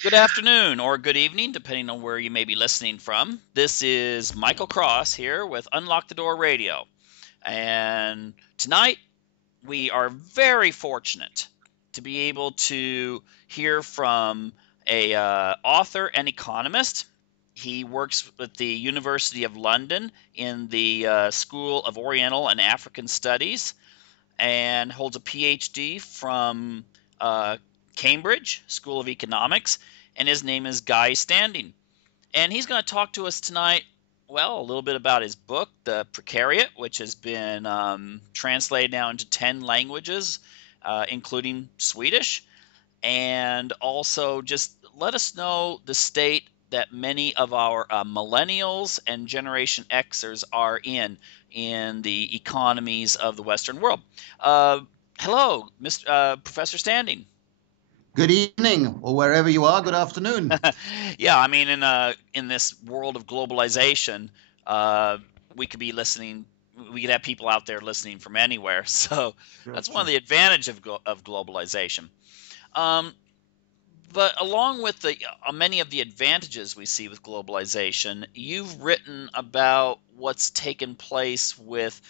Good afternoon or good evening, depending on where you may be listening from. This is Michael Cross here with Unlock the Door Radio. And tonight we are very fortunate to be able to hear from a author and economist. He works with the University of London in the School of Oriental and African Studies and holds a PhD from uh, Cambridge School of Economics, and his name is Guy Standing. And he's going to talk to us tonight, well, a little bit about his book, The Precariat, which has been translated now into 10 languages, including Swedish, and also just let us know the state that many of our millennials and Generation Xers are in the economies of the Western world. Uh, Hello, Mr. Professor Standing. Good evening, or wherever you are, good afternoon. Yeah, I mean, in this world of globalization, uh, we could be listening. We could have people out there listening from anywhere. So Sure, that's one of sure. the advantages of globalization. Um, But along with the many of the advantages we see with globalization, you've written about what's taken place with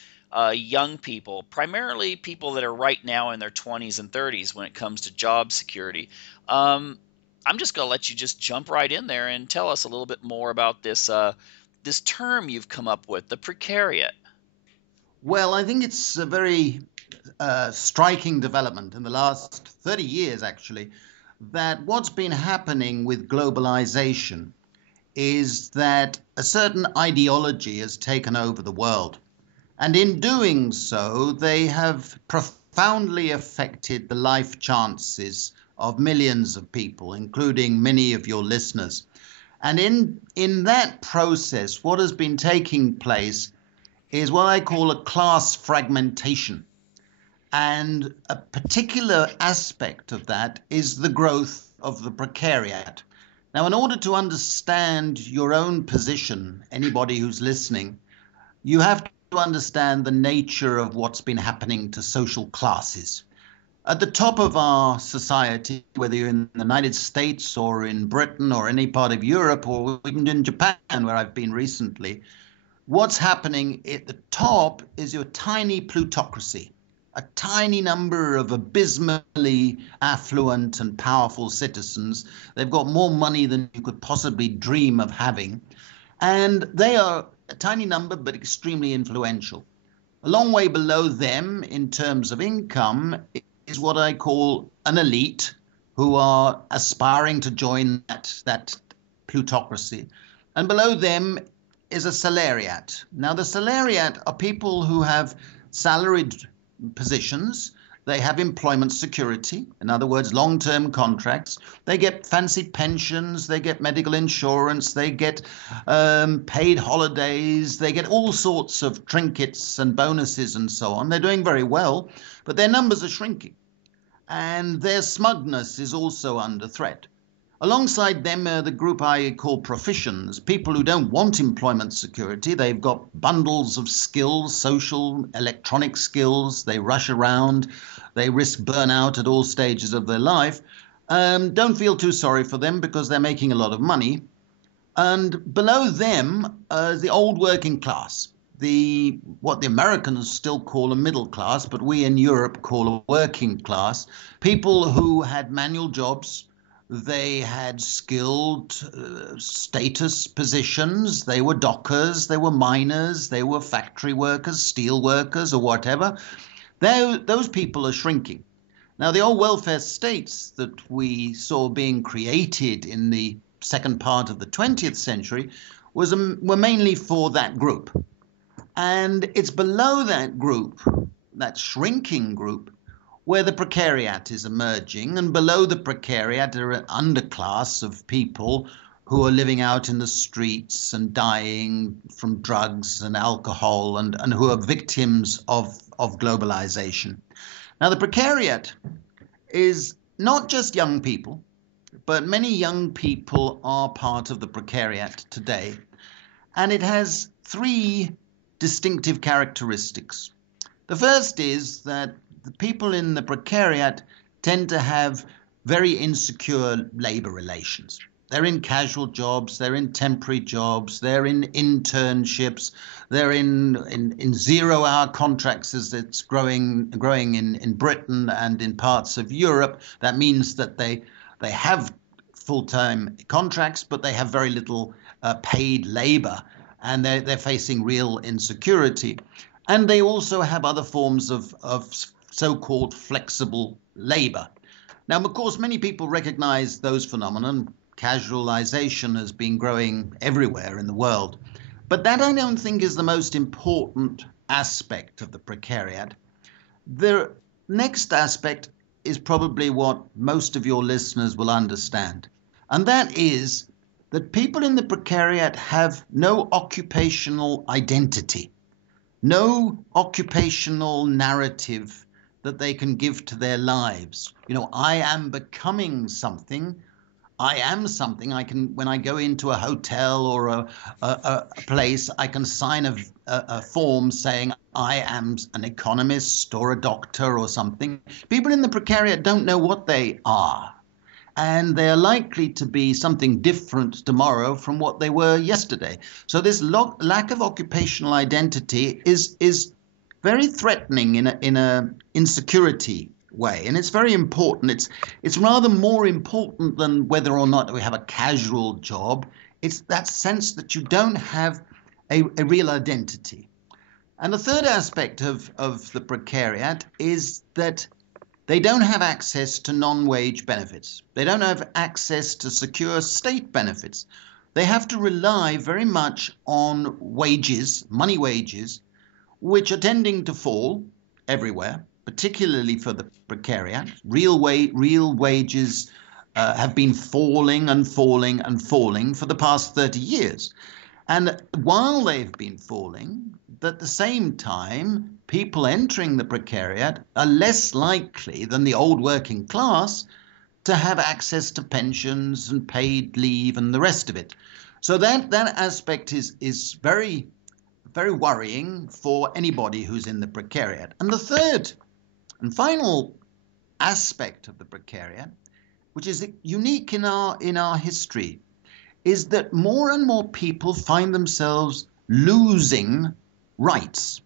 young people, primarily people that are right now in their 20s and 30s when it comes to job security. Um, I'm just going to let you just jump right in there and tell us a little bit more about this term you've come up with, the precariat. Well, I think it's a very striking development in the last 30 years, actually, that what's been happening with globalization is that a certain ideology has taken over the world. And in doing so, they have profoundly affected the life chances of millions of people, including many of your listeners. And in that process, what has been taking place is what I call a class fragmentation. And a particular aspect of that is the growth of the precariat. Now, in order to understand your own position, anybody who's listening, you have to understand the nature of what's been happening to social classes. At the top of our society, whether you're in the United States or in Britain or any part of Europe or even in Japan, where I've been recently, what's happening at the top is your tiny plutocracy, a tiny number of abysmally affluent and powerful citizens. They've got more money than you could possibly dream of having. And they are a tiny number, but extremely influential. A long way below them in terms of income is what I call an elite who are aspiring to join that plutocracy. And below them is a salariat. Now, the salariat are people who have salaried positions. They have employment security, in other words, long term contracts. They get fancy pensions, they get medical insurance, they get paid holidays, they get all sorts of trinkets and bonuses and so on. They're doing very well, but their numbers are shrinking. And their smugness is also under threat. Alongside them are the group I call proficients, people who don't want employment security. They've got bundles of skills, social, electronic skills. They rush around. They risk burnout at all stages of their life. Don't feel too sorry for them because they're making a lot of money. And below them, the old working class, the what the Americans still call a middle class, but we in Europe call a working class, people who had manual jobs, they had skilled status positions. They were dockers, they were miners, they were factory workers, steel workers, or whatever. Those people are shrinking. Now, the old welfare states that we saw being created in the second part of the 20th century were mainly for that group. And it's below that group, that shrinking group, where the precariat is emerging, and below the precariat are an underclass of people who are living out in the streets and dying from drugs and alcohol and who are victims of globalization. Now, the precariat is not just young people, but many young people are part of the precariat today. And it has three distinctive characteristics. The first is that the people in the precariat tend to have very insecure labor relations. They're in casual jobs, they're in temporary jobs, they're in internships, they're in 0-hour contracts as it's growing in Britain and in parts of Europe. That means that they have full-time contracts, but they have very little paid labor, and they're facing real insecurity. And they also have other forms of so-called flexible labor. Now, of course, many people recognize those phenomena. Casualization has been growing everywhere in the world. But that, I don't think, is the most important aspect of the precariat. The next aspect is probably what most of your listeners will understand. And that is that people in the precariat have no occupational identity, no occupational narrative that they can give to their lives. I am becoming something. I am something. I can, when I go into a hotel or a place, I can sign a form saying I am an economist or a doctor or something. People in the precariat don't know what they are, and they're likely to be something different tomorrow from what they were yesterday. So this lack of occupational identity is very threatening in a insecurity way, and it's very important. It's rather more important than whether or not we have a casual job. It's that sense that you don't have a real identity. And the third aspect of the precariat is that they don't have access to non-wage benefits. They don't have access to secure state benefits. They have to rely very much on wages, money wages, which are tending to fall everywhere, particularly for the precariat. Real wages have been falling and falling and falling for the past 30 years. And while they've been falling, at the same time, people entering the precariat are less likely than the old working class to have access to pensions and paid leave and the rest of it. So that aspect is very, very worrying for anybody who's in the precariat. And the third and final aspect of the precariat, which is unique in our history, is that more and more people find themselves losing rights,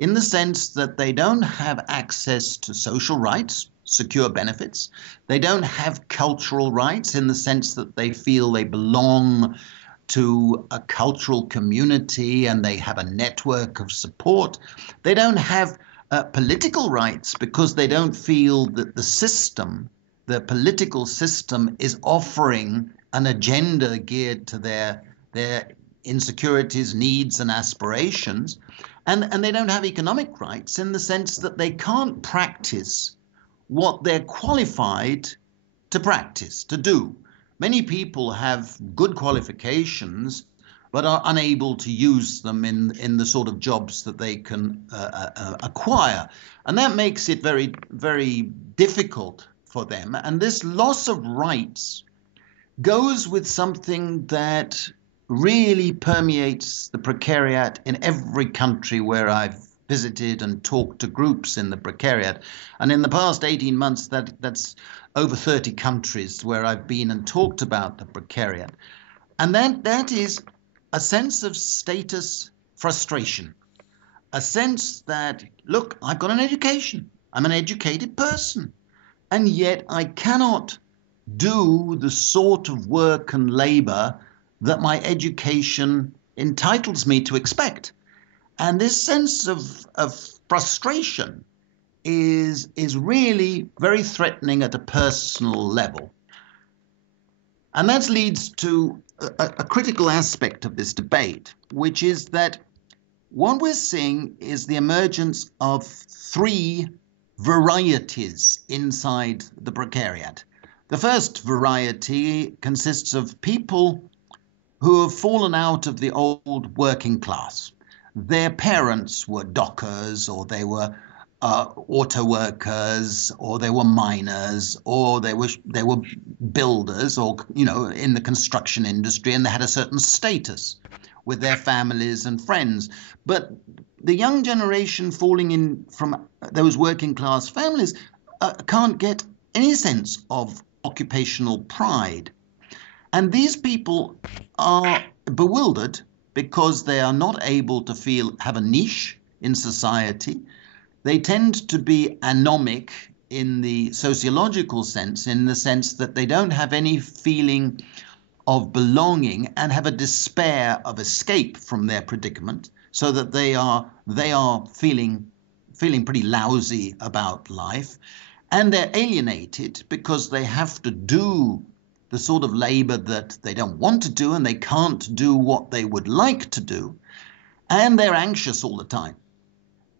in the sense that they don't have access to social rights, secure benefits. They don't have cultural rights in the sense that they feel they belong to a cultural community and they have a network of support. They don't have political rights because they don't feel that the political system is offering an agenda geared to their insecurities, needs, and aspirations. And they don't have economic rights in the sense that they can't practice what they're qualified to practice, to do. Many people have good qualifications, but are unable to use them in the sort of jobs that they can acquire. And that makes it very, very difficult for them. And this loss of rights goes with something that really permeates the precariat in every country where I've visited and talked to groups in the precariat. And in the past 18 months, that's over 30 countries where I've been and talked about the precariat. And that is a sense of status frustration, a sense that, look, I've got an education, I'm an educated person, and yet I cannot do the sort of work and labor that my education entitles me to expect. And this sense of frustration is really very threatening at a personal level. And that leads to a critical aspect of this debate, which is that what we're seeing is the emergence of three varieties inside the precariat. The first variety consists of people who have fallen out of the old working class. Their parents were dockers, or they were auto workers, or they were miners, or they were builders, or in the construction industry, and they had a certain status with their families and friends. But the young generation falling in from those working class families can't get any sense of occupational pride. And these people are bewildered because they are not able to have a niche in society. They tend to be anomic in the sociological sense, in the sense that they don't have any feeling of belonging and have a despair of escape from their predicament, so that they are feeling pretty lousy about life, and they're alienated because they have to do the sort of labor that they don't want to do, and they can't do what they would like to do, and they're anxious all the time.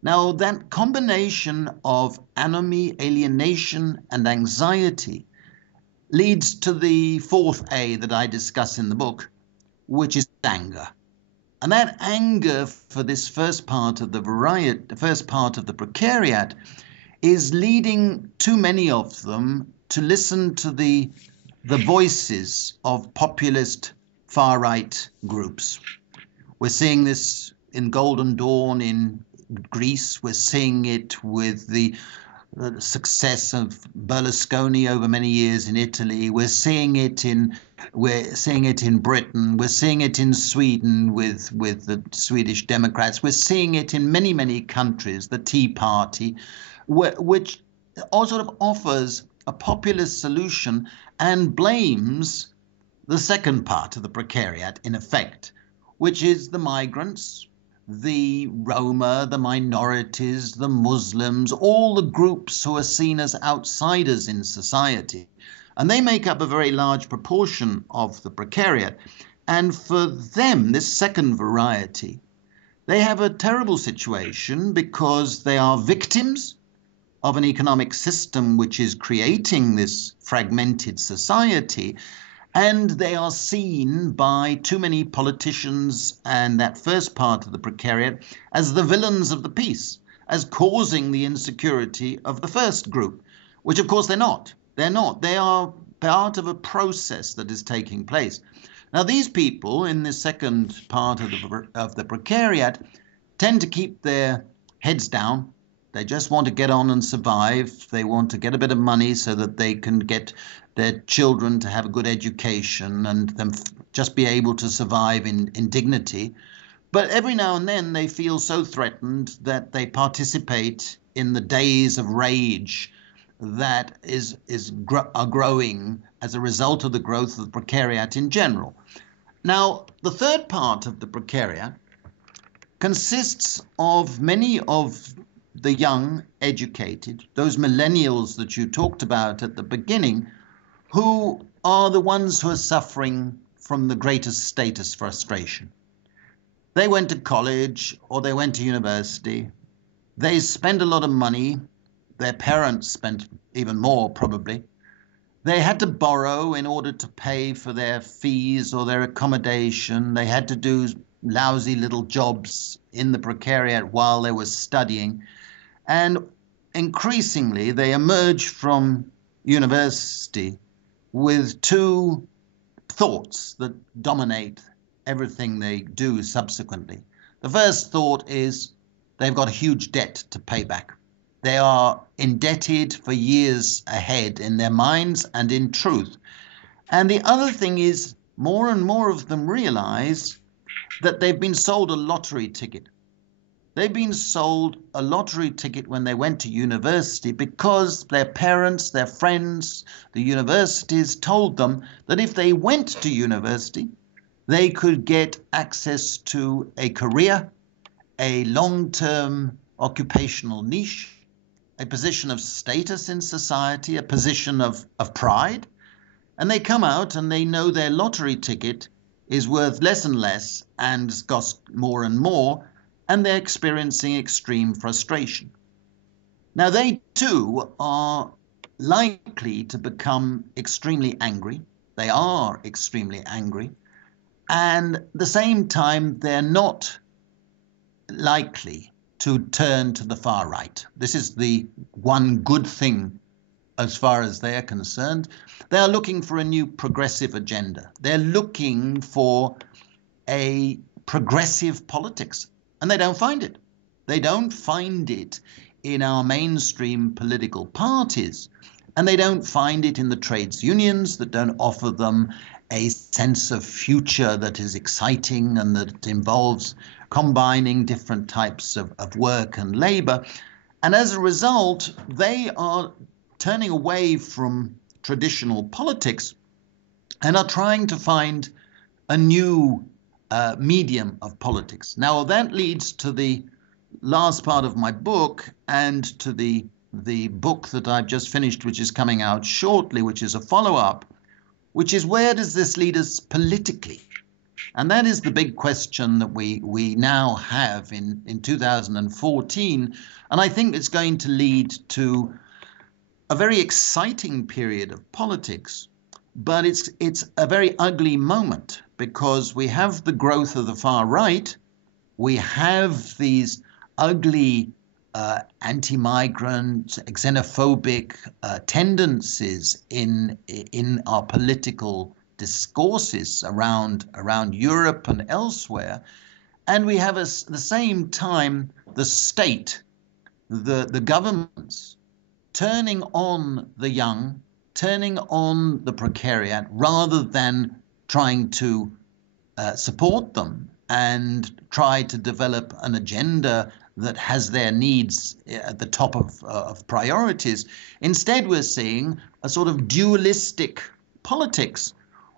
Now, that combination of anomie, alienation, and anxiety leads to the fourth A that I discuss in the book, which is anger. And that anger for this first part of the precariat, is leading too many of them to listen to the voices of populist far-right groups. We're seeing this in Golden Dawn in Greece. We're seeing it with the success of Berlusconi over many years in Italy. We're seeing it in Britain. We're seeing it in Sweden with the Swedish Democrats. We're seeing it in many, many countries, the Tea Party, which all sort of offers a populist solution and blames the second part of the precariat, in effect, which is the migrants, the Roma, the minorities, the Muslims, all the groups who are seen as outsiders in society. And they make up a very large proportion of the precariat. And for them, this second variety, they have a terrible situation because they are victims of an economic system which is creating this fragmented society. And they are seen by too many politicians and that first part of the precariat as the villains of the piece, as causing the insecurity of the first group, which of course they're not. They're not. They are part of a process that is taking place. Now, these people in the second part of the precariat tend to keep their heads down. They just want to get on and survive. They want to get a bit of money so that they can get their children to have a good education and them just be able to survive in dignity. But every now and then they feel so threatened that they participate in the days of rage that are growing as a result of the growth of the precariat in general. Now, the third part of the precariat consists of many of the young, educated, those millennials that you talked about at the beginning, who are the ones who are suffering from the greatest status frustration. They went to college or they went to university. They spend a lot of money. Their parents spent even more, probably. They had to borrow in order to pay for their fees or their accommodation. They had to do lousy little jobs in the precariat while they were studying. And increasingly, they emerge from university with two thoughts that dominate everything they do subsequently. The first thought is they've got a huge debt to pay back. They are indebted for years ahead in their minds and in truth. And the other thing is more and more of them realize that they've been sold a lottery ticket. They've been sold a lottery ticket when they went to university because their parents, their friends, the universities told them that if they went to university, they could get access to a career, a long-term occupational niche, a position of status in society, a position of pride. And they come out and they know their lottery ticket is worth less and less and costs more and more, and they're experiencing extreme frustration. Now, they too are likely to become extremely angry. They are extremely angry. And at the same time, they're not likely to turn to the far right. This is the one good thing as far as they're concerned. They are looking for a new progressive agenda. They're looking for a progressive politics. And they don't find it. They don't find it in our mainstream political parties And they don't find it in the trades unions that don't offer them a sense of future that is exciting and that involves combining different types of work and labor. And as a result, they are turning away from traditional politics and are trying to find a new medium of politics. Now, that leads to the last part of my book and to the book that I've just finished, which is coming out shortly, which is a follow-up, which is where does this lead us politically? And that is the big question that we now have in 2014. And I think it's going to lead to a very exciting period of politics, but it's a very ugly moment because we have the growth of the far right. We have these ugly anti-migrant, xenophobic tendencies in our political discourses around Europe and elsewhere, and we have at the same time the state, the governments turning on the young, turning on the precariat, rather than trying to support them and try to develop an agenda that has their needs at the top of priorities. Instead, we're seeing a sort of dualistic politics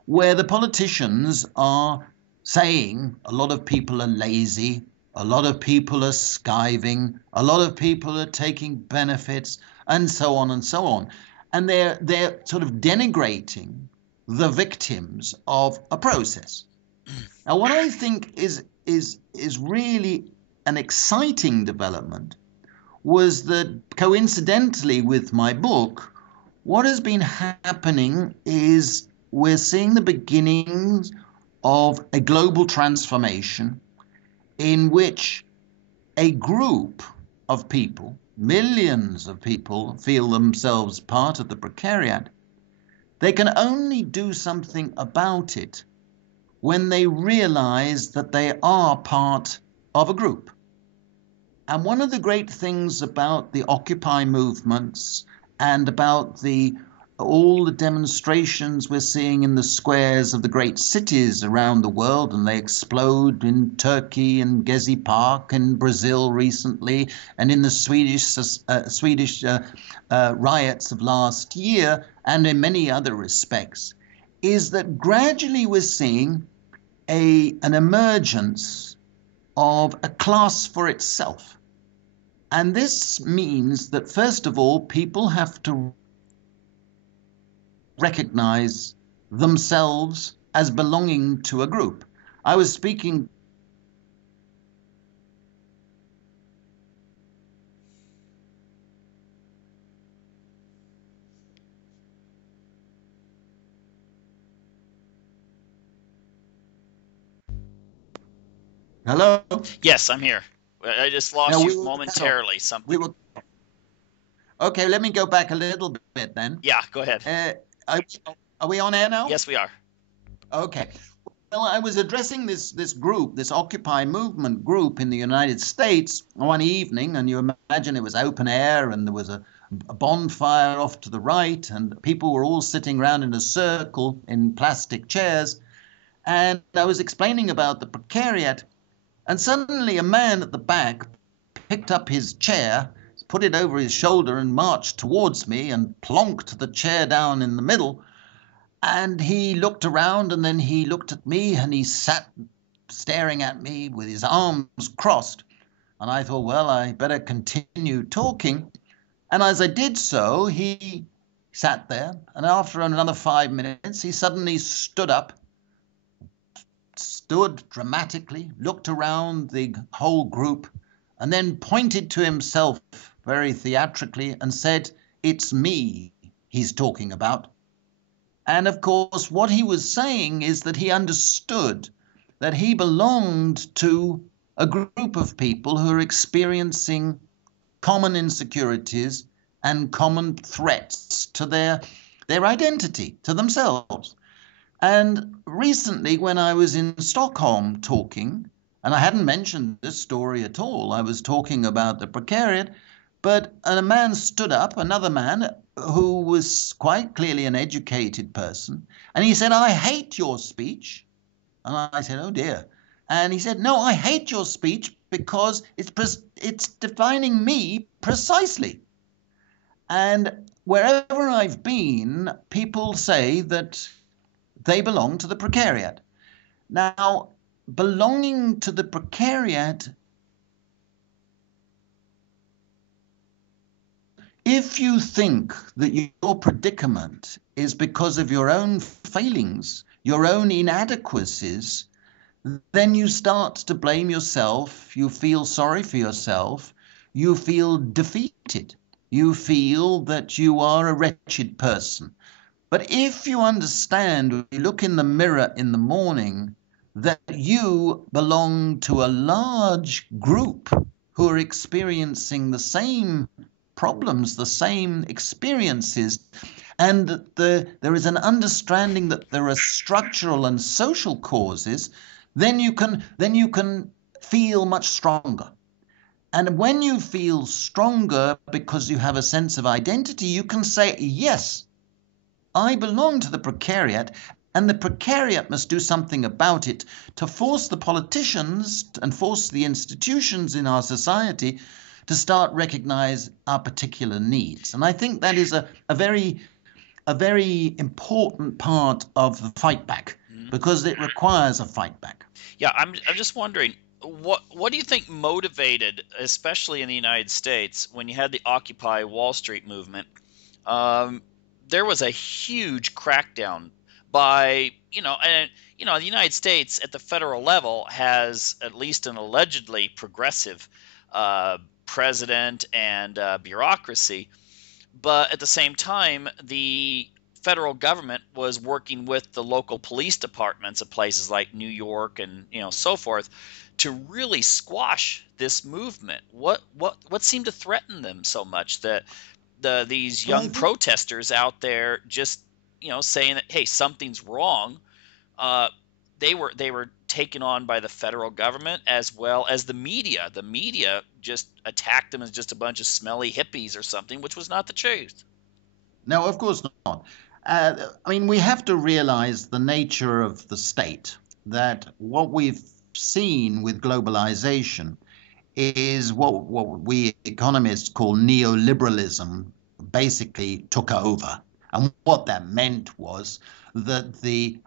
where the politicians are saying a lot of people are lazy, a lot of people are skiving, a lot of people are taking benefits, and so on and so on. And they're sort of denigrating the victims of a process. Now, what I think is really an exciting development was that, coincidentally with my book, what has been happening is we're seeing the beginnings of a global transformation in which a group of people, millions of people, feel themselves part of the precariat. They can only do something about it when they realize that they are part of a group. And one of the great things about the Occupy movements and about all the demonstrations we're seeing in the squares of the great cities around the world, and they explode in Turkey and Gezi Park in Brazil recently, and in the Swedish riots of last year, and in many other respects, is that gradually we're seeing an emergence of a class for itself. And this means that, first of all, people have to recognize themselves as belonging to a group. I was speaking. Hello? Yes, I'm here. I just Now lost you momentarily. we Something. will. Okay, let me go back a little bit then. Yeah, go ahead. Are we on air now? Yes, we are. Okay. Well, I was addressing this group, this Occupy movement group in the United States one evening, and you imagine it was open air, and there was a bonfire off to the right, and people were all sitting around in a circle in plastic chairs, and I was explaining about the precariat, and suddenly a man at the back picked up his chair, put it over his shoulder, and marched towards me and plonked the chair down in the middle. And he looked around, and then he looked at me, and he sat staring at me with his arms crossed. And I thought, well, I better continue talking. And as I did so, he sat there, and after another 5 minutes, he suddenly stood up, stood dramatically, looked around the whole group, and then pointed to himself very theatrically and said, "It's me he's talking about." And of course, what he was saying is that he understood that he belonged to a group of people who are experiencing common insecurities and common threats to their identity, to themselves. And recently, when I was in Stockholm talking, and I hadn't mentioned this story at all, I was talking about the precariat, but a man stood up, another man, who was quite clearly an educated person, and he said, "I hate your speech." And I said, "Oh dear." And he said, "No, I hate your speech because it's defining me precisely." And wherever I've been, people say that they belong to the precariat. Now, belonging to the precariat, if you think that your predicament is because of your own failings, your own inadequacies, then you start to blame yourself. You feel sorry for yourself. You feel defeated. You feel that you are a wretched person. But if you understand, when you look in the mirror in the morning, that you belong to a large group who are experiencing the same problems, the same experiences, and that there is an understanding that there are structural and social causes, then you can feel much stronger. And when you feel stronger because you have a sense of identity, you can say, yes, I belong to the precariat, and the precariat must do something about it to force the politicians and force the institutions in our society to start recognize our particular needs. And I think that is a very important part of the fight back, Mhm. because it requires a fight back. Yeah, I'm just wondering what do you think motivated, especially in the United States, when you had the Occupy Wall Street movement? Um, there was a huge crackdown by, the United States at the federal level has at least an allegedly progressive president and bureaucracy, but at the same time, the federal government was working with the local police departments of places like New York and so forth to really squash this movement. What seemed to threaten them so much that these Well, I young think protesters out there just saying that, hey, something's wrong. uh, they were taken on by the federal government as well as the media. The media just attacked them as just a bunch of smelly hippies or something, which was not the truth. no, of course not. I mean, we have to realize the nature of the state, that what we've seen with globalization is what we economists call neoliberalism basically took over. And what that meant was that the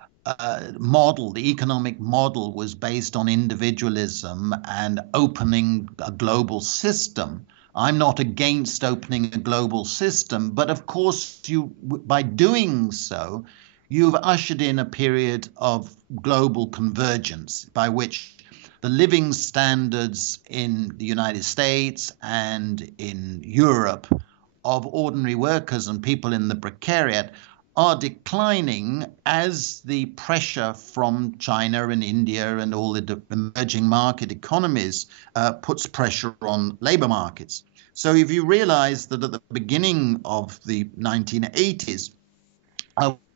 economic model was based on individualism and opening a global system. I'm not against opening a global system, but of course, by doing so, you've ushered in a period of global convergence by which the living standards in the United States and in Europe of ordinary workers and people in the precariat are declining as the pressure from China and India and all the emerging market economies puts pressure on labor markets. So if you realize that at the beginning of the 1980s,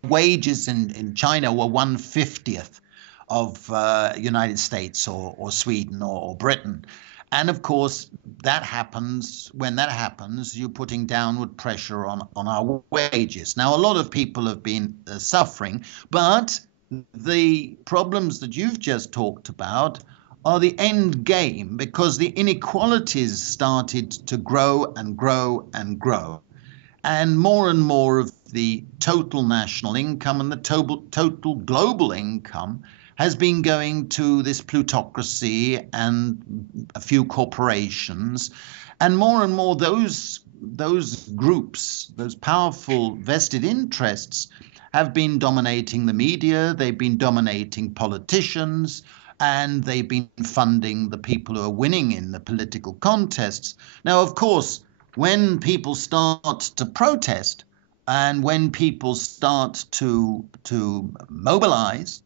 wages in China were 1/50th of United States or Sweden or Britain. And of course, that happens when that happens, you're putting downward pressure on our wages. Now, a lot of people have been suffering, but the problems that you've just talked about are the end game, because the inequalities started to grow and grow and grow. And more of the total national income and the total global income has been going to this plutocracy and a few corporations. And more those groups, those powerful vested interests, have been dominating the media, they've been dominating politicians, and they've been funding the people who are winning in the political contests. Now, of course, when people start to protest and when people start to mobilize,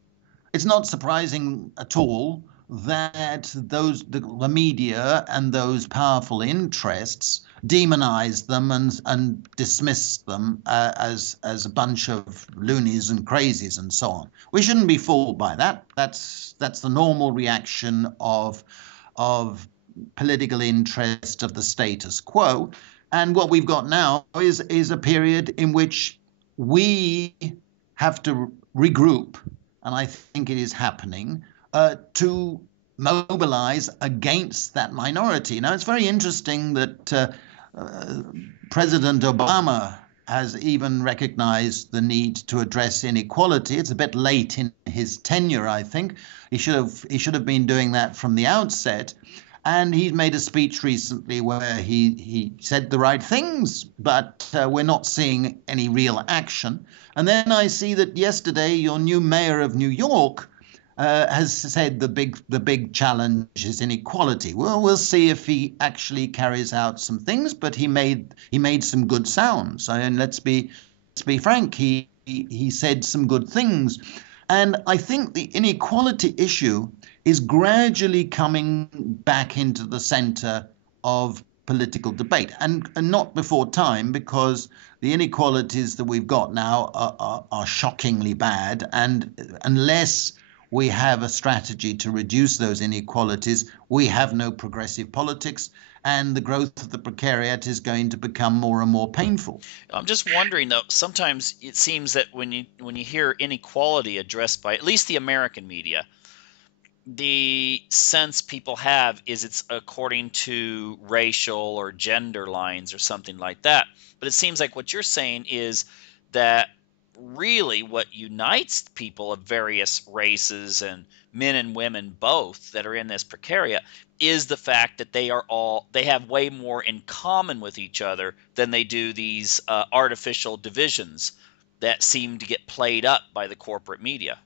it's not surprising at all that the media and those powerful interests demonize them and dismiss them as a bunch of loonies and crazies and so on. We shouldn't be fooled by that. That's the normal reaction of political interest of the status quo. And what we've got now is a period in which we have to regroup, and I think it is happening, to mobilize against that minority. Now, it's very interesting that uh, President Obama has even recognized the need to address inequality. It's a bit late in his tenure, I think. He should have been doing that from the outset. And he made a speech recently where he said the right things, but we're not seeing any real action. And then I see that yesterday your new mayor of New York has said the big challenge is inequality. Well, we'll see if he actually carries out some things, but he made some good sounds. And let's be frank, he said some good things, and I think the inequality issue is gradually coming back into the center of political debate, and not before time, because the inequalities that we've got now are shockingly bad. And unless we have a strategy to reduce those inequalities, we have no progressive politics, and the growth of the precariat is going to become more and more painful. I'm just wondering though, sometimes it seems that when you hear inequality addressed by at least the American media, the sense people have is it's according to racial or gender lines or something like that. But it seems like what you're saying is that really what unites people of various races and men and women both that are in this precariat is the fact that they have way more in common with each other than they do these artificial divisions that seem to get played up by the corporate media.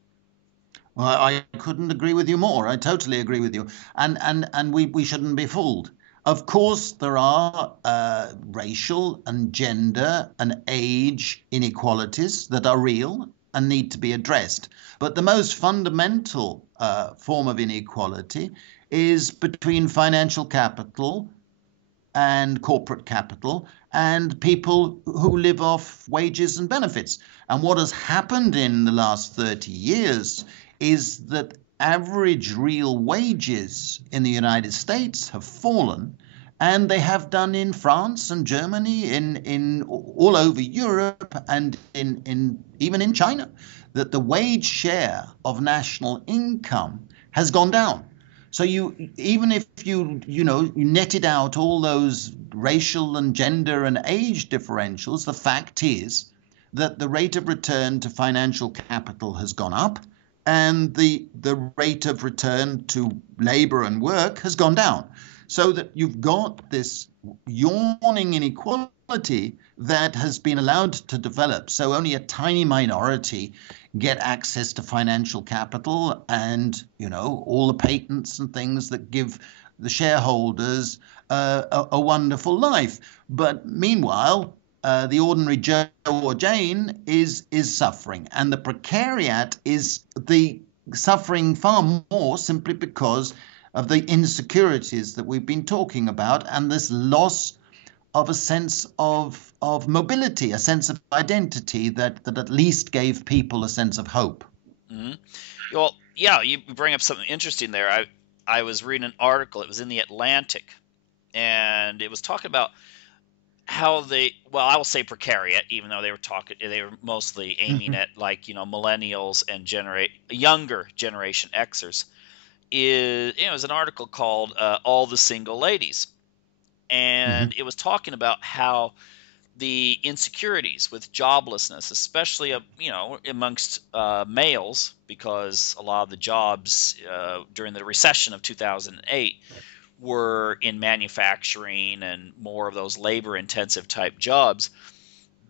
Well, I couldn't agree with you more. I totally agree with you. And we shouldn't be fooled. Of course, there are racial and gender and age inequalities that are real and need to be addressed. But the most fundamental form of inequality is between financial capital and corporate capital and people who live off wages and benefits. And what has happened in the last 30 years is that average real wages in the United States have fallen, and they have done in France and Germany, in all over Europe, and in even in China, that the wage share of national income has gone down. So even if you netted out all those racial and gender and age differentials, the fact is that the rate of return to financial capital has gone up, and the rate of return to labor and work has gone down. So that you've got this yawning inequality that has been allowed to develop. So only a tiny minority get access to financial capital and all the patents and things that give the shareholders a wonderful life. But meanwhile, the ordinary Joe or Jane is suffering, and the precariat is the suffering far more simply because of the insecurities that we've been talking about, and this loss of a sense of mobility, a sense of identity that at least gave people a sense of hope. Hmm. Well, yeah, you bring up something interesting there. I was reading an article. It was in the Atlantic, and it was talking about how well, I will say precariat, even though they were mostly aiming at, like, millennials and younger generation Xers. It was an article called "All the Single Ladies," Mhm. and it was talking about how the insecurities with joblessness, especially amongst males, because a lot of the jobs during the recession of 2008 were in manufacturing and more of those labor intensive type jobs,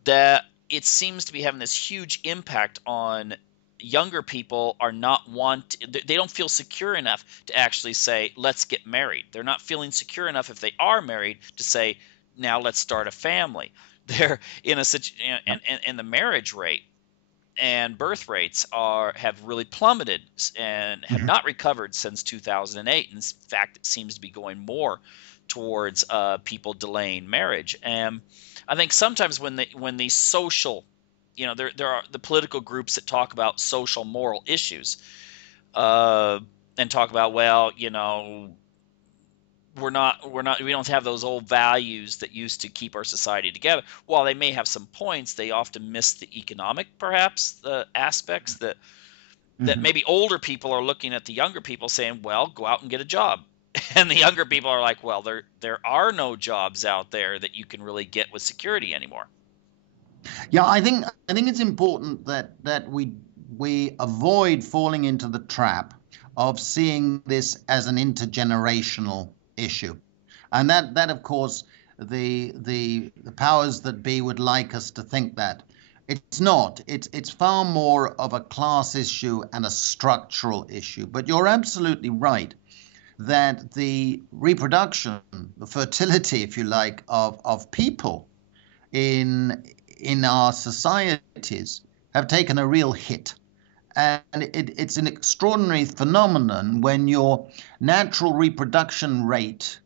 that it seems to be having this huge impact on younger people. They don't feel secure enough to actually say, let's get married. They're not feeling secure enough, if they are married, to say, now let's start a family. They're in a situation, Yep. and the marriage rate and birth rates have really plummeted and have Mhm. not recovered since 2008. In fact, it seems to be going more towards people delaying marriage. And I think sometimes when these social, there are the political groups that talk about social moral issues, uh, and talk about, well, we don't have those old values that used to keep our society together. While they may have some points, they often miss the economic, perhaps, the aspects that Mhm. maybe older people are looking at the younger people saying, well, go out and get a job. And the younger people are like, well, there are no jobs out there that you can really get with security anymore. Yeah, I think it's important that we avoid falling into the trap of seeing this as an intergenerational issue, and that of course the powers that be would like us to think that. It's not. It's far more of a class issue and a structural issue. But you're absolutely right that the reproduction, the fertility, if you like, of people in in our societies have taken a real hit. And it's an extraordinary phenomenon when your natural reproduction rate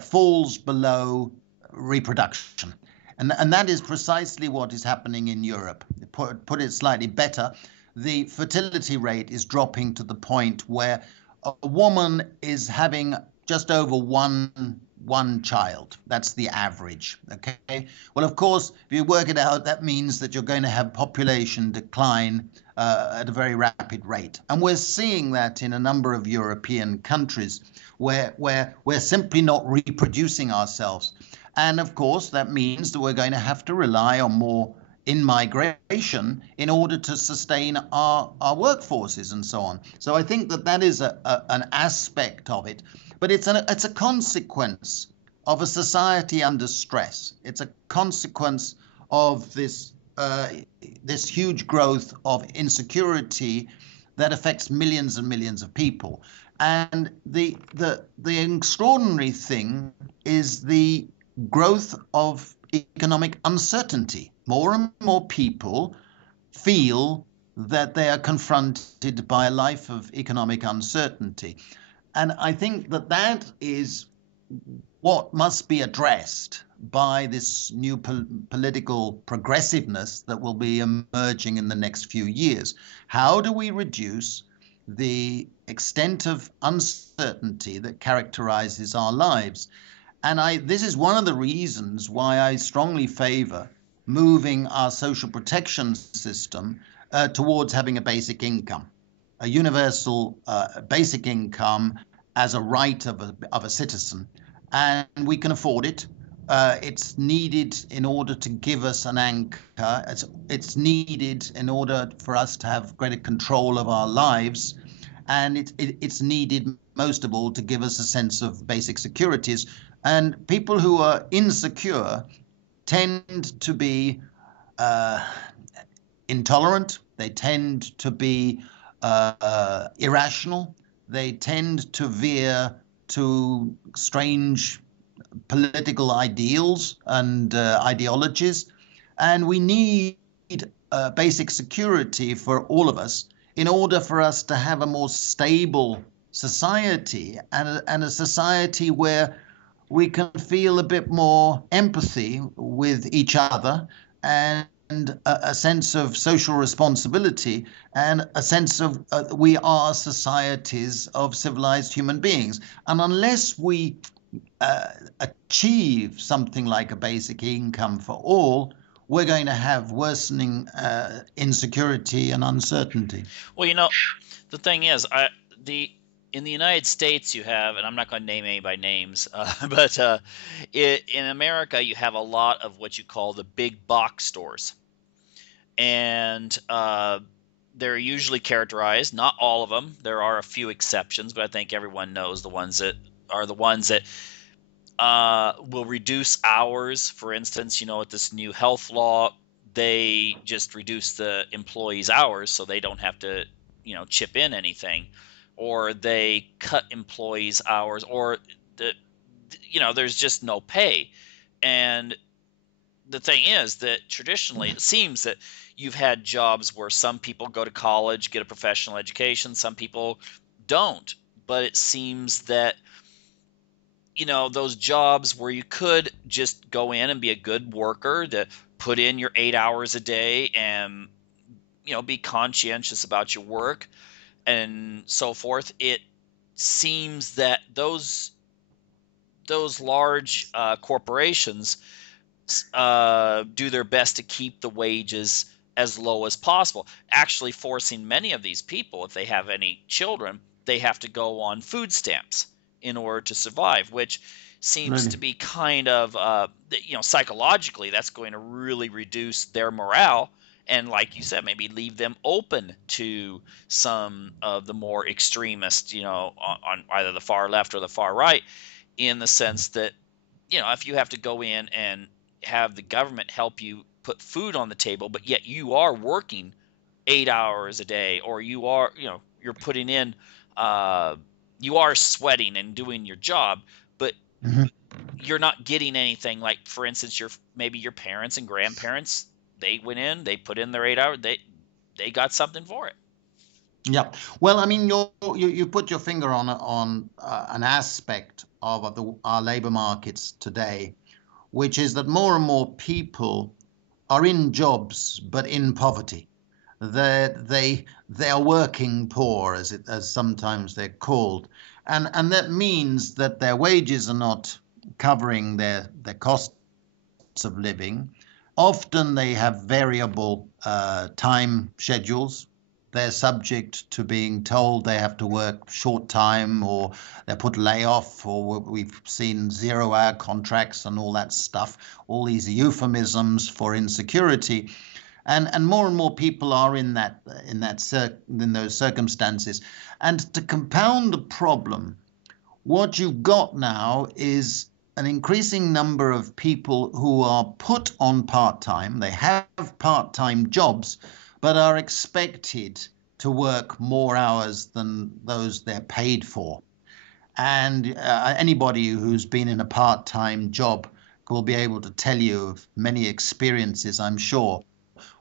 falls below reproduction. And that is precisely what is happening in Europe. Put it slightly better, the fertility rate is dropping to the point where a woman is having just over one child. That's the average. Okay. Well, of course, if you work it out, that means that you're going to have population decline at a very rapid rate, and we're seeing that in a number of European countries where we're simply not reproducing ourselves. And of course, that means that we're going to have to rely on more in migration in order to sustain our workforces and so on. So I think that is an aspect of it, but it's a consequence of a society under stress. It's a consequence of this huge growth of insecurity that affects millions and millions of people. And the extraordinary thing is the growth of economic uncertainty. More and more people feel that they are confronted by a life of economic uncertainty. And I think that is what must be addressed by this new political progressiveness that will be emerging in the next few years. How do we reduce the extent of uncertainty that characterizes our lives? And this is one of the reasons why I strongly favor moving our social protection system towards having a basic income, a universal basic income as a right of a citizen. And we can afford it. It's needed in order to give us an anchor. It's needed in order for us to have greater control of our lives. And it's needed most of all to give us a sense of basic securities. And people who are insecure tend to be uh, intolerant. They tend to be irrational. They tend to veer to strange political ideals and ideologies. And we need basic security for all of us in order for us to have a more stable society and a society where we can feel a bit more empathy with each other and a sense of social responsibility and a sense of we are societies of civilized human beings. And unless we uh, achieve something like a basic income for all, we're going to have worsening insecurity and uncertainty. Well, the thing is, the in the United States you have, and I'm not going to name any by names, but in America you have a lot of what you call the big box stores, and they're usually characterized, not all of them. There are a few exceptions, but I think everyone knows the ones that are the ones that will reduce hours. For instance, with this new health law, they just reduce the employees' hours so they don't have to, chip in anything, or they cut employees' hours, or there's just no pay. And the thing is that traditionally it seems that you've had jobs where some people go to college, get a professional education, some people don't. But it seems that those jobs where you could just go in and be a good worker, to put in your 8 hours a day and be conscientious about your work and so forth, it seems that those those large corporations do their best to keep the wages as low as possible, actually forcing many of these people, if they have any children, they have to go on food stamps in order to survive, which seems to Really. be kind of, psychologically, that's going to really reduce their morale. And like you said, maybe leave them open to some of the more extremists, on either the far left or the far right, in the sense that, if you have to go in and have the government help you put food on the table, but yet you are working 8 hours a day, or you're putting in, uh, you are sweating and doing your job, but Mhm. you're not getting anything. Like, for instance, maybe your parents and grandparents, they went in, they put in their 8 hours, they got something for it. Yeah. Well, I mean, you put your finger on an aspect of our labor markets today, which is that more and more people are in jobs but in poverty. They are working poor, as sometimes they're called, and that means that their wages are not covering their costs of living. Often they have variable time schedules. They're subject to being told they have to work short time, or they're put layoff, or we've seen 0 hour contracts and all that stuff, all these euphemisms for insecurity. And more and more people are in those circumstances. And to compound the problem, what you've got now is an increasing number of people who are put on part-time. They have part-time jobs, but are expected to work more hours than those they're paid for. And anybody who's been in a part-time job will be able to tell you of many experiences, I'm sure,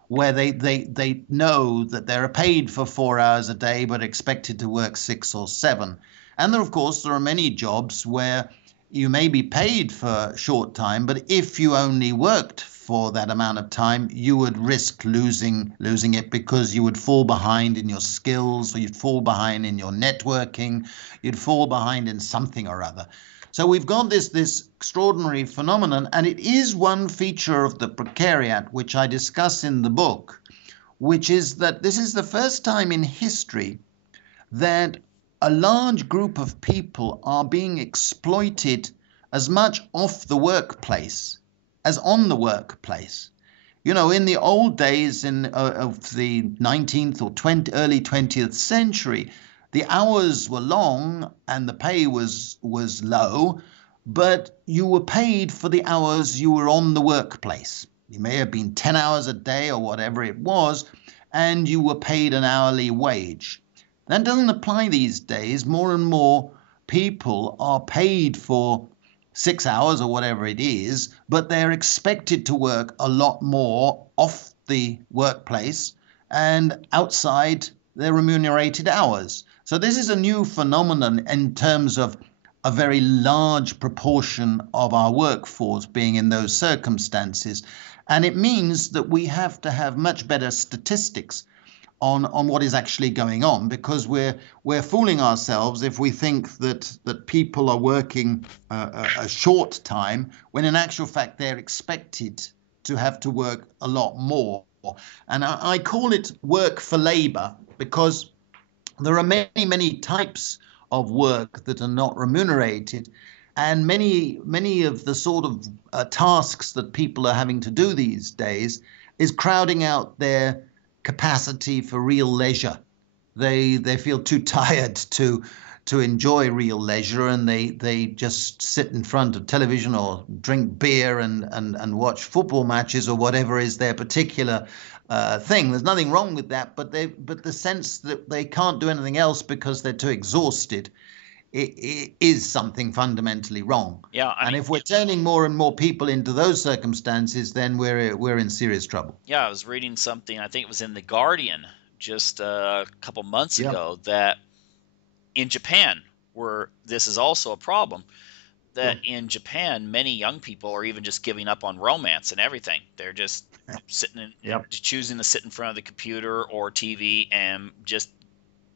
where they know that they're paid for 4 hours a day but expected to work 6 or 7. And there, of course, there are many jobs where you may be paid for short time, but if you only worked for that amount of time, you would risk losing it, because you would fall behind in your skills, or you'd fall behind in your networking, you'd fall behind in something or other. So we've got this extraordinary phenomenon, and it is one feature of the precariat, which I discuss in the book, which is that this is the first time in history that a large group of people are being exploited as much off the workplace as on the workplace. In the old days of the 19th or early 20th century, the hours were long and the pay was low, but you were paid for the hours you were on the workplace. You may have been 10 hours a day or whatever it was, and you were paid an hourly wage. That doesn't apply these days. More and more people are paid for 6 hours or whatever it is, but they're expected to work a lot more off the workplace and outside their remunerated hours. So this is a new phenomenon in terms of a very large proportion of our workforce being in those circumstances. And it means that we have to have much better statistics on what is actually going on, because we're fooling ourselves if we think that people are working a short time, when in actual fact they're expected to have to work a lot more. And I call it work for labor, because there are many types of work that are not remunerated, and many of the sort of tasks that people are having to do these days is crowding out their capacity for real leisure. They feel too tired to enjoy real leisure, and they just sit in front of television or drink beer and watch football matches or whatever is their particular thing. There's nothing wrong with that, but the sense that they can't do anything else because they're too exhausted, it is something fundamentally wrong. Yeah, I And mean, if we're turning more and more people into those circumstances, then we're in serious trouble. yeah, I was reading something, I think it was in The Guardian just a couple months Yeah. ago, that in Japan, where this is also a problem, that Sure. in Japan, many young people are even just giving up on romance and everything. They're just choosing to sit in front of the computer or TV and just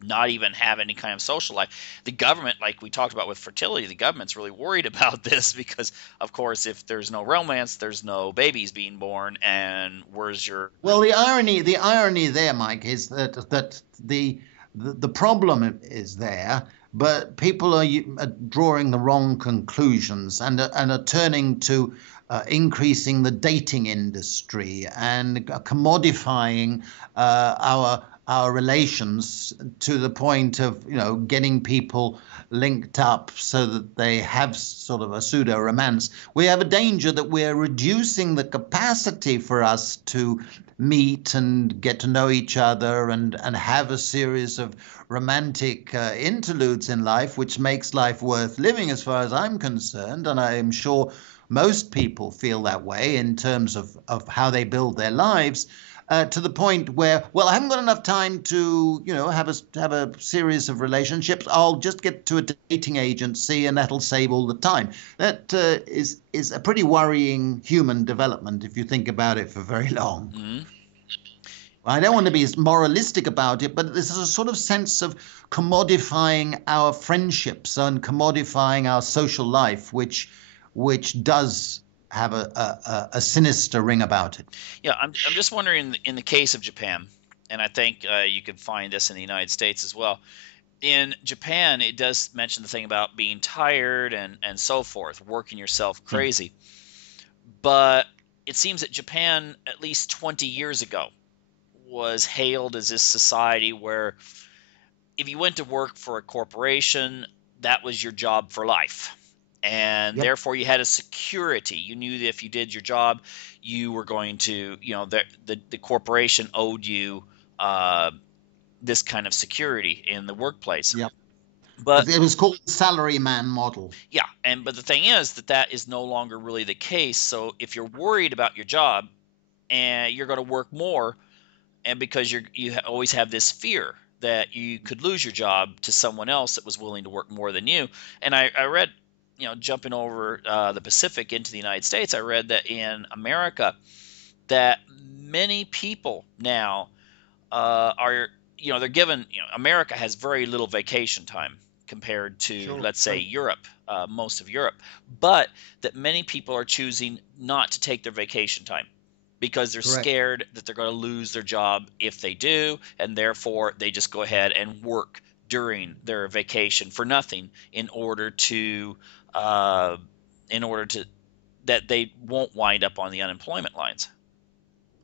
not even have any kind of social life. The government, like we talked about with fertility, the government's really worried about this because, of course, if there's no romance, there's no babies being born, and where's your Well, the irony there, Mike, is that the problem is there, but people are drawing the wrong conclusions and are turning to increasing the dating industry and commodifying our relations to the point of getting people linked up so that they have sort of a pseudo romance. We have a danger that we're reducing the capacity for us to meet and get to know each other and have a series of romantic interludes in life, which makes life worth living as far as I'm concerned. And I am sure most people feel that way in terms of how they build their lives. To the point where, well, I haven't got enough time to, have a series of relationships. I'll just get to a dating agency, and that'll save all the time. That is a pretty worrying human development if you think about it for very long. mm-hmm. I don't want to be moralistic about it, but there's a sort of sense of commodifying our friendships and commodifying our social life, which does have a sinister ring about it. Yeah, I'm just wondering in the case of Japan, and I think you could find this in the United States as well. In Japan, it does mention the thing about being tired and so forth, working yourself Hmm. crazy. But it seems that Japan, at least 20 years ago, was hailed as this society where if you went to work for a corporation, that was your job for life. And Yep. therefore, you had a security. You knew that if you did your job, you were going to, the corporation owed you this kind of security in the workplace. Yep. But It was called the salaryman model. yeah, but the thing is that is no longer really the case. So if you're worried about your job and you're going to work more, and because always have this fear that you could lose your job to someone else that was willing to work more than you. And I read, jumping over the Pacific into the United States, I read that in America that many people now are, they're given, America has very little vacation time compared to, Sure. let's say, Sure. Europe, most of Europe, but that many people are choosing not to take their vacation time because they're Correct. scared that they're going to lose their job if they do, and therefore they just go ahead and work during their vacation for nothing uh, in order to that they won't wind up on the unemployment lines.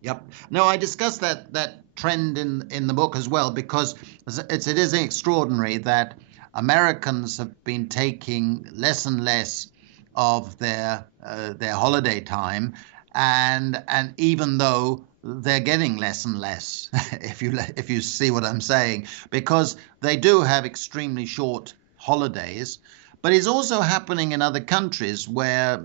Yep. No, I discussed that trend in the book as well, because it is extraordinary that Americans have been taking less and less of their holiday time, and even though they're getting less and less, if you see what I'm saying, because they do have extremely short holidays. But it's also happening in other countries where,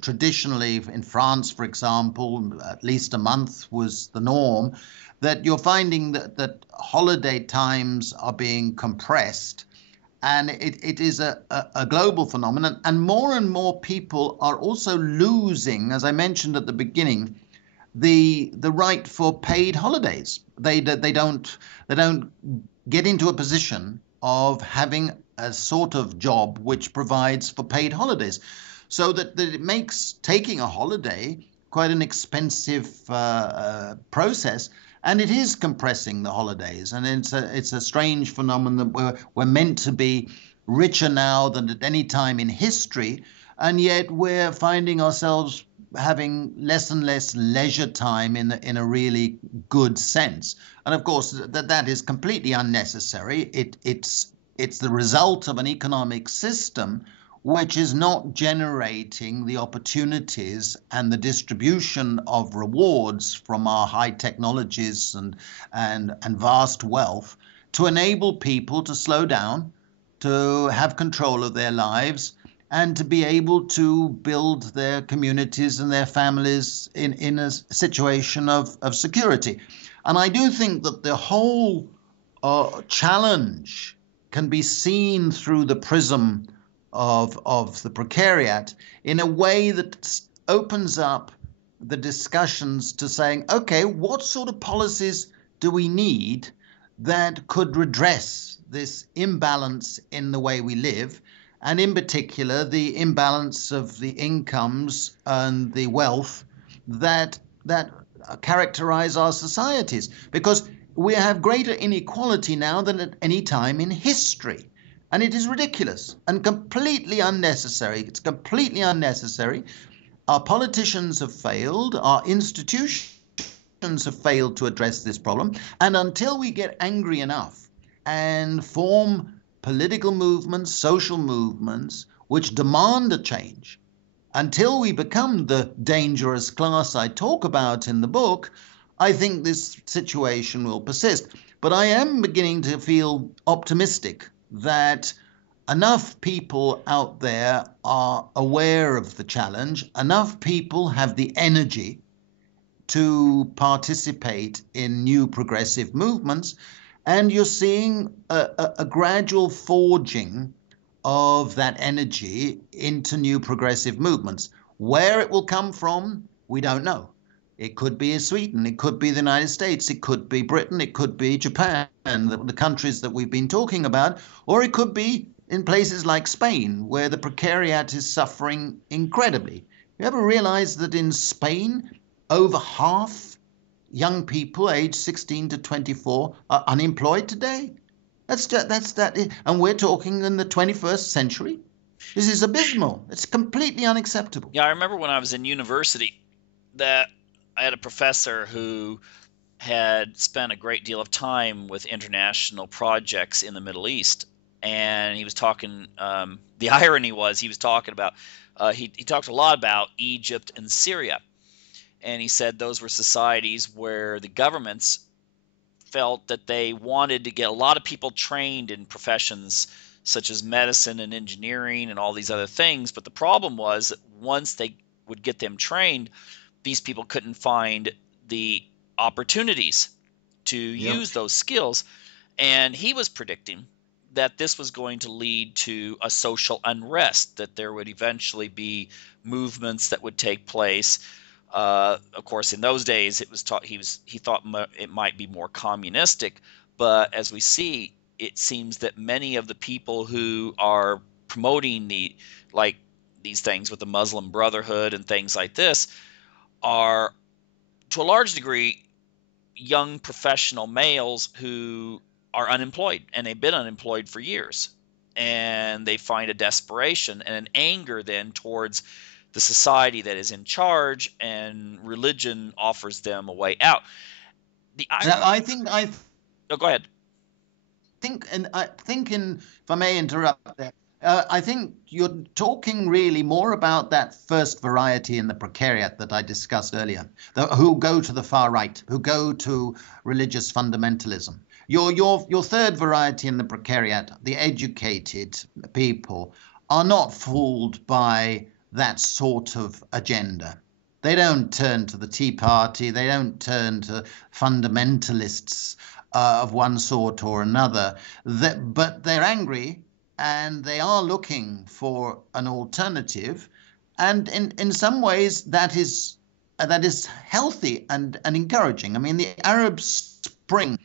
traditionally in France, for example, at least a month was the norm, that you're finding that holiday times are being compressed. And it is a global phenomenon. And more people are also losing, as I mentioned at the beginning, the right for paid holidays. They don't get into a position of having a sort of job which provides for paid holidays, so that it makes taking a holiday quite an expensive process, and it is compressing the holidays. And it's a strange phenomenon that we're meant to be richer now than at any time in history, and yet we're finding ourselves having less and less leisure time in a really good sense. And of course, that is completely unnecessary. It's the result of an economic system which is not generating the opportunities and the distribution of rewards from our high technologies and vast wealth to enable people to slow down, to have control of their lives, and to be able to build their communities and their families in a situation of security. And I do think that the whole challenge can be seen through the prism of the Precariat in a way that opens up the discussions to saying, okay, what sort of policies do we need that could redress this imbalance in the way we live, and in particular, the imbalance of the incomes and the wealth that characterize our societies. Because we have greater inequality now than at any time in history. And it is ridiculous and completely unnecessary. It's completely unnecessary. Our politicians have failed. Our institutions have failed to address this problem. And until we get angry enough and form political movements, social movements, which demand a change, until we become the dangerous class I talk about in the book, I think this situation will persist. But I am beginning to feel optimistic that enough people out there are aware of the challenge, enough people have the energy to participate in new progressive movements, and you're seeing a gradual forging of that energy into new progressive movements. Where it will come from, we don't know. It could be Sweden, it could be the United States, it could be Britain, it could be Japan, the countries that we've been talking about, or it could be in places like Spain, where the precariat is suffering incredibly. You ever realize that in Spain, over half young people aged 16 to 24 are unemployed today? That's that, and we're talking in the 21st century. This is abysmal. It's completely unacceptable. Yeah, I remember when I was in university that I had a professor who had spent a great deal of time with international projects in the Middle East, and he was talking. The irony was he was talking about. He talked a lot about Egypt and Syria, and he said those were societies where the governments felt that they wanted to get a lot of people trained in professions such as medicine and engineering and all these other things. But the problem was that once they would get them trained, these people couldn't find the opportunities to Yep. use those skills. And he was predicting that this was going to lead to a social unrest, that there would eventually be movements that would take place. Of course, in those days, it was taught he thought it might be more communistic, but as we see, it seems that many of the people who are promoting like these things with the Muslim Brotherhood and things like this are, to a large degree, young professional males who are unemployed, and they've been unemployed for years, and they find a desperation and an anger then towards the society that is in charge, and religion offers them a way out. The Now, irony. Oh, go ahead. I think, if I may interrupt there, I think you're talking really more about that first variety in the precariat that I discussed earlier, who go to the far right, who go to religious fundamentalism. Your third variety in the precariat, the educated people, are not fooled by that sort of agenda. They don't turn to the Tea Party. They don't turn to fundamentalists of one sort or another. But they're angry and they are looking for an alternative. And in some ways, that is healthy and encouraging. I mean, the Arab Spring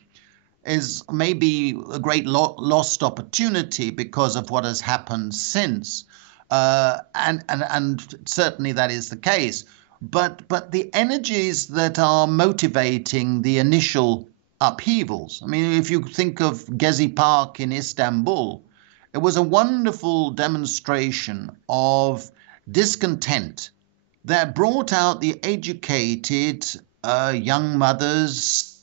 is maybe a great lost opportunity because of what has happened since. And certainly that is the case. But the energies that are motivating the initial upheavals. I mean, if you think of Gezi Park in Istanbul, it was a wonderful demonstration of discontent that brought out the educated young mothers,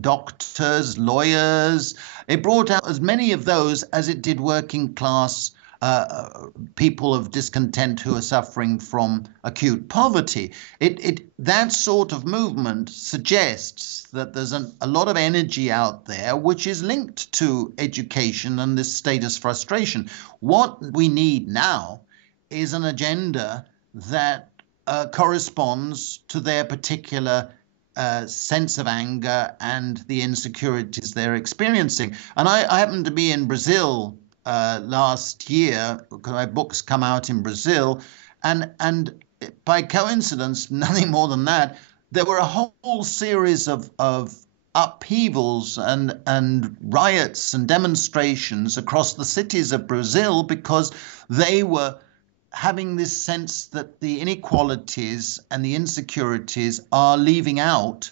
doctors, lawyers. It brought out as many of those as it did working class people of discontent who are suffering from acute poverty. That sort of movement suggests that there's a lot of energy out there which is linked to education and this status frustration. What we need now is an agenda that corresponds to their particular sense of anger and the insecurities they're experiencing. And I happened to be in Brazil last year because my books come out in Brazil, and by coincidence, nothing more than that, there were a whole series of upheavals and riots and demonstrations across the cities of Brazil because they were having this sense that the inequalities and the insecurities are leaving out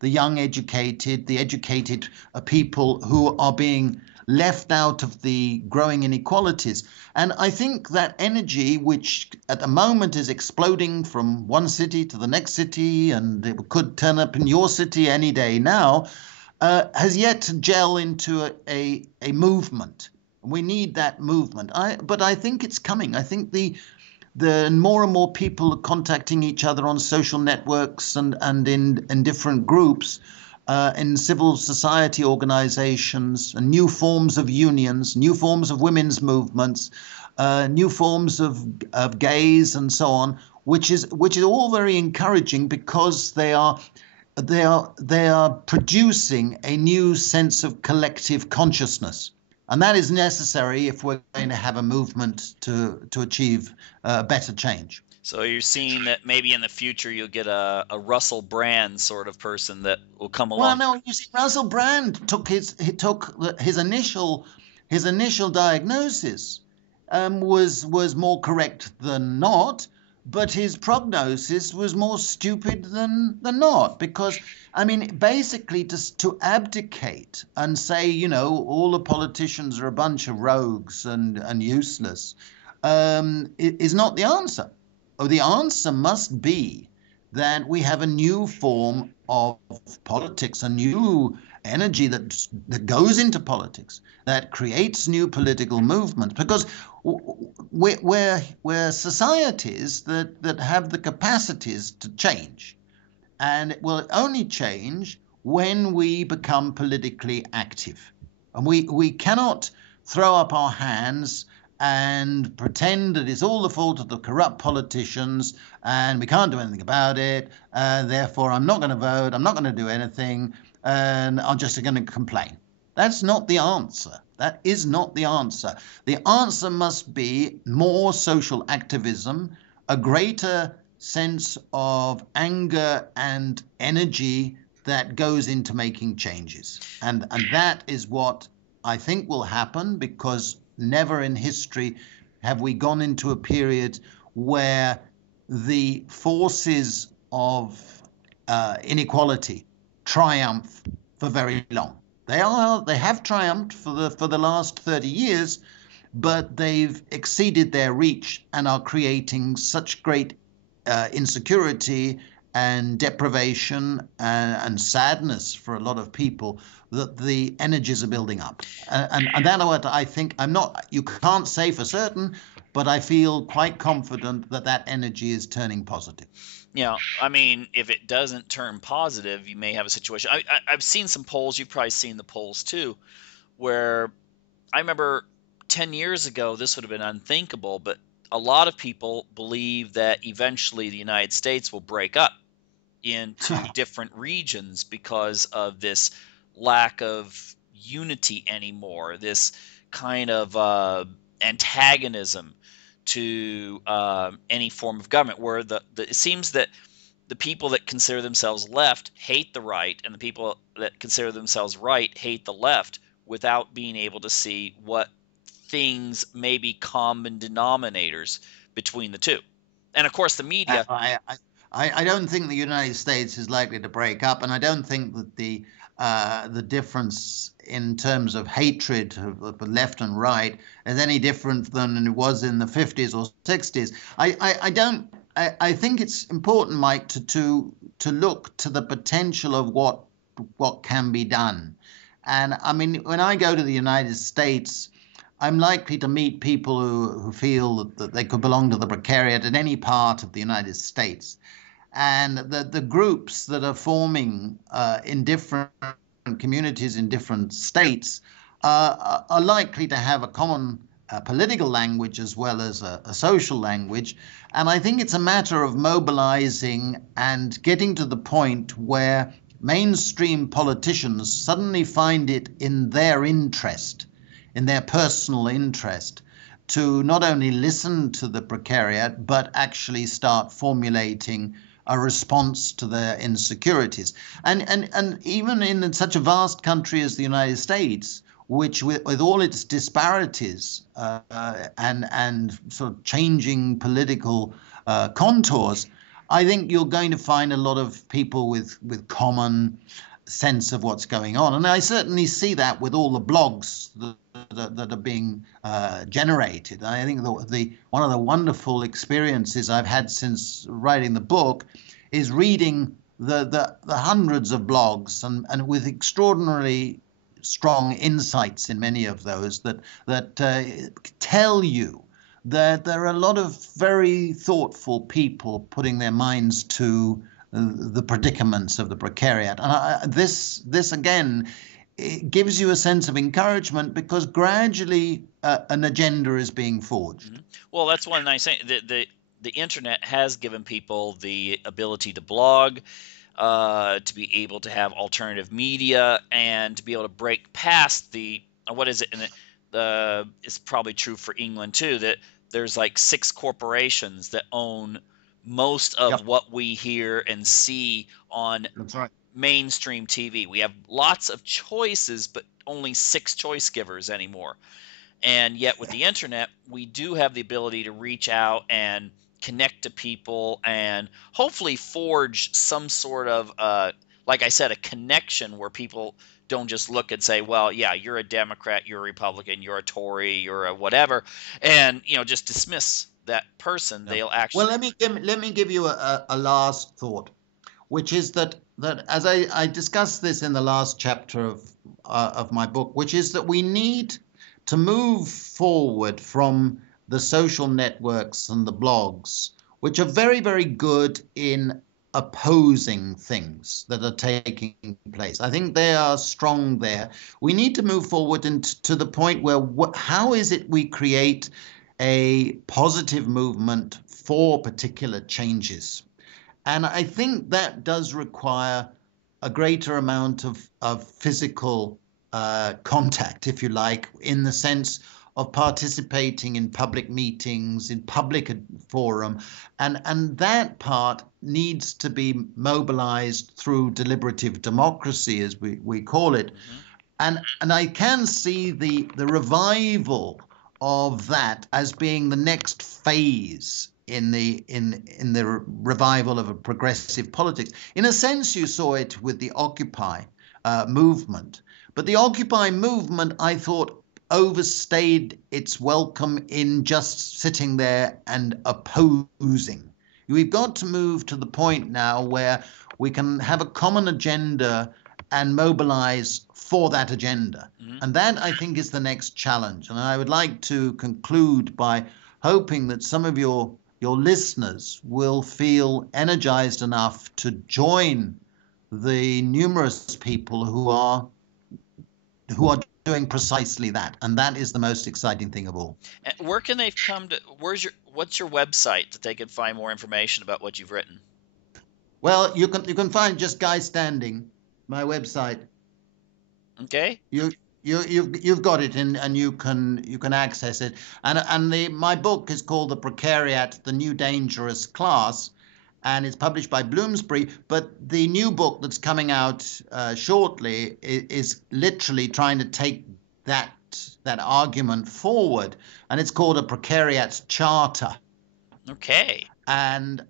the young educated, the educated people who are being left out of the growing inequalities. And I think that energy, which at the moment is exploding from one city to the next city, and it could turn up in your city any day now, has yet to gel into a movement. We need that movement. But I think it's coming. I think the more and more people are contacting each other on social networks and in different groups, in civil society organizations, and new forms of unions, new forms of women's movements, new forms of gays and so on, which is all very encouraging because they are producing a new sense of collective consciousness. And that is necessary if we're going to have a movement to achieve better change. So you're seeing that maybe in the future you'll get a Russell Brand sort of person that will come Well, along. no, you see, Russell Brand took his initial diagnosis was more correct than not, but his prognosis was more stupid than not. Because I mean, basically, to abdicate and say, all the politicians are a bunch of rogues and useless, is not the answer. Oh, the answer must be that we have a new form of politics, a new energy that goes into politics, that creates new political movements. Because we're societies that have the capacities to change, and it will only change when we become politically active. And we cannot throw up our hands and pretend that it's all the fault of the corrupt politicians and we can't do anything about it. Therefore, I'm not going to vote. I'm not going to do anything. And I'm just going to complain. That's not the answer. That is not the answer. The answer must be more social activism, a greater sense of anger and energy that goes into making changes. And that is what I think will happen, because never in history have we gone into a period where the forces of inequality triumph for very long. They have triumphed for the last 30 years, but they've exceeded their reach and are creating such great insecurity and deprivation and sadness for a lot of people that the energies are building up. And that's what I think. You can't say for certain, but I feel quite confident that energy is turning positive. I mean, if it doesn't turn positive, you may have a situation. I've seen some polls, you've probably seen the polls too, where I remember 10 years ago, this would have been unthinkable, but a lot of people believe that eventually the United States will break up into different regions because of this lack of unity anymore, this kind of antagonism to any form of government, where it seems that the people that consider themselves left hate the right, and the people that consider themselves right hate the left, without being able to see what things may be common denominators between the two. And of course, the media. I don't think the United States is likely to break up, and I don't think that the difference in terms of hatred of the left and right is any different than it was in the 50s or 60s. I think it's important, Mike, to look to the potential of what can be done. And I mean, when I go to the United States, I'm likely to meet people who feel that they could belong to the Precariat in any part of the United States. And the groups that are forming in different communities in different states are likely to have a common political language as well as a social language. And I think it's a matter of mobilizing and getting to the point where mainstream politicians suddenly find it in their interest, in their personal interest, to not only listen to the Precariat, but actually start formulating a response to their insecurities. And even in such a vast country as the United States, which with all its disparities and sort of changing political contours, I think you're going to find a lot of people with common sense of what's going on. And I certainly see that with all the blogs that are being generated. I think one of the wonderful experiences I've had since writing the book is reading the hundreds of blogs and with extraordinarily strong insights in many of those that tell you that there are a lot of very thoughtful people putting their minds to the predicaments of the precariat. And this again, it gives you a sense of encouragement because gradually an agenda is being forged. Mm-hmm. Well, that's one nice thing. The internet has given people the ability to blog, to be able to have alternative media, and to be able to break past the what is it? And it's probably true for England too, that there's like 6 corporations that own most of Yep, what we hear and see on that's right. mainstream TV. We have lots of choices, but only 6 choice givers anymore. And yet with the internet, we do have the ability to reach out and connect to people and hopefully forge some sort of, like I said, a connection where people don't just look and say, well, yeah, you're a Democrat, you're a Republican, you're a Tory, you're a whatever, and just dismiss that person. Yeah. They'll Well, actually. let me give you a last thought, which is that as I discussed this in the last chapter of my book, which is that we need to move forward from the social networks and the blogs, which are very, very good in opposing things that are taking place. I think they are strong there. We need to move forward to the point where how is it we create a positive movement for particular changes? And I think that does require a greater amount of physical contact, if you like, in the sense of participating in public meetings, in public forum. And that part needs to be mobilized through deliberative democracy, as we call it. Mm-hmm. And I can see the revival of that as being the next phase in the revival of a progressive politics. In a sense, you saw it with the Occupy movement, but the Occupy movement, I thought, overstayed its welcome in just sitting there and opposing. We've got to move to the point now where we can have a common agenda and mobilize for that agenda. Mm-hmm. And that, I think, is the next challenge. And I would like to conclude by hoping that some of your listeners will feel energized enough to join the numerous people who are doing precisely that. And that is the most exciting thing of all. And where can they come to? What's your website that they can find more information about what you've written? Well, you can find just Guy Standing, my website. Okay. You've got it and you can access it. And my book is called The Precariat, the New Dangerous Class, and it's published by Bloomsbury. But the new book that's coming out shortly is literally trying to take that argument forward, and it's called A Precariat Charter. Okay. And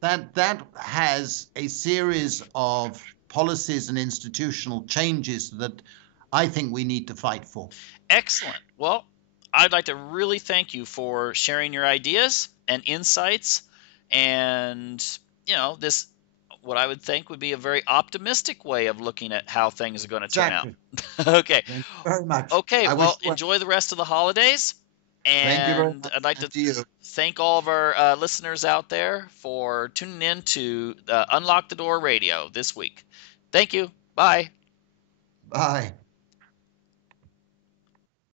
that has a series of policies and institutional changes that I think we need to fight for. Excellent. Well, I'd like to really thank you for sharing your ideas and insights, and this, what I would think would be a very optimistic way of looking at how things are going to turn out. Exactly. Okay. Thank you very much. Okay. Well, enjoy the rest of the holidays. Thank you very And much. I'd like to you. thank all of our listeners out there for tuning in to Unlock the Door Radio this week. Thank you. Bye. Bye.